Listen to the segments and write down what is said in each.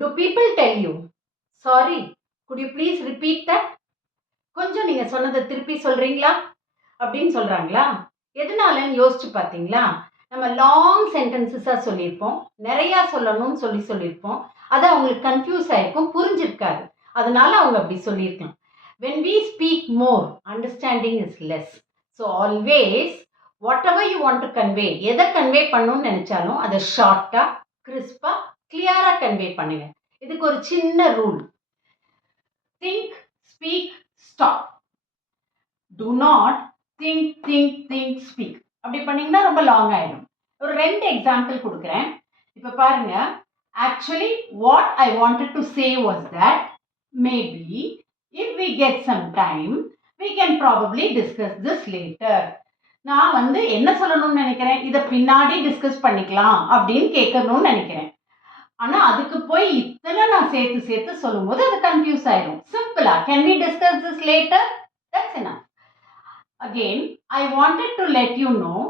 Do people tell you, sorry, could you please repeat that? கொஞ்சம் நீங்க சொன்னதை திருப்பி சொல்றீங்களா அப்படின்னு சொல்றாங்களா? எதனாலன்னு யோசிச்சு பார்த்தீங்களா? நம்ம லாங் சென்டென்சஸாக சொல்லியிருப்போம், நிறையா சொல்லணும்னு சொல்லியிருப்போம். அது அவங்களுக்கு கன்ஃபியூஸ் ஆயிருக்கும், புரிஞ்சிருக்காது. அதனால அவங்க அப்படி சொல்லியிருக்கலாம். When we speak more, understanding is less. So always, whatever you want to convey, எதை கன்வே பண்ணணும்னு நினைச்சாலும் அதை ஷார்ட்டா, கிறிஸ்பா, கிளியரா கன்வே பண்ணுங்க. இதுக்கு ஒரு சின்ன rule. Think, speak, stop. Do not think, speak. அப்படி பண்ணீங்கன்னா ரொம்ப லாங் ஆயிடும். ஒரு 2 எக்ஸாம்பிள் கொடுக்குறேன். இப்போ பாருங்க. Actually, what I wanted to say was that maybe if we get some time, we can probably discuss this later. நான் என்ன சொல்லணும்னு நினைக்கிறேன், இதை பின்னாடி டிஸ்கஸ் பண்ணிக்கலாம் அப்படின்னு கேட்கணும்னு நினைக்கிறேன். ஆனா அதுக்கு போய் இத்தனை நான் சேர்த்து சொல்லும்போது அது கன்ஃபியூஸ் ஆயிடும். சிம்பிளா, can we discuss this later? That's enough. Again, I wanted to let you know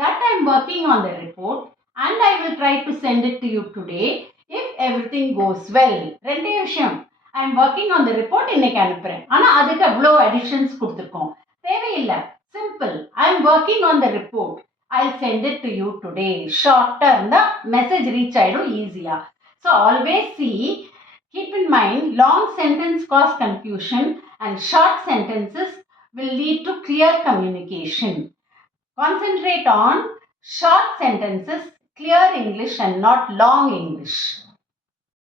that I am working on the report and I will try to send it to you today if everything goes well. ரெண்டே விஷயம். I am working on the report, இன்னைக்கு அனுப்புறேன். ஆனா அதுக்கு அவ்வளோ additions கொடுத்துருக்கோம். தேவையில்லை. Simple. I am working on the report. I'll send it to you today. Shorter இருந்தா மெசேஜ் ரீச் ஆயிடும் ஈஸியா. So always keep in mind, long sentence cause confusion and short sentences will lead to clear communication. Concentrate on short sentences, clear English and not long English.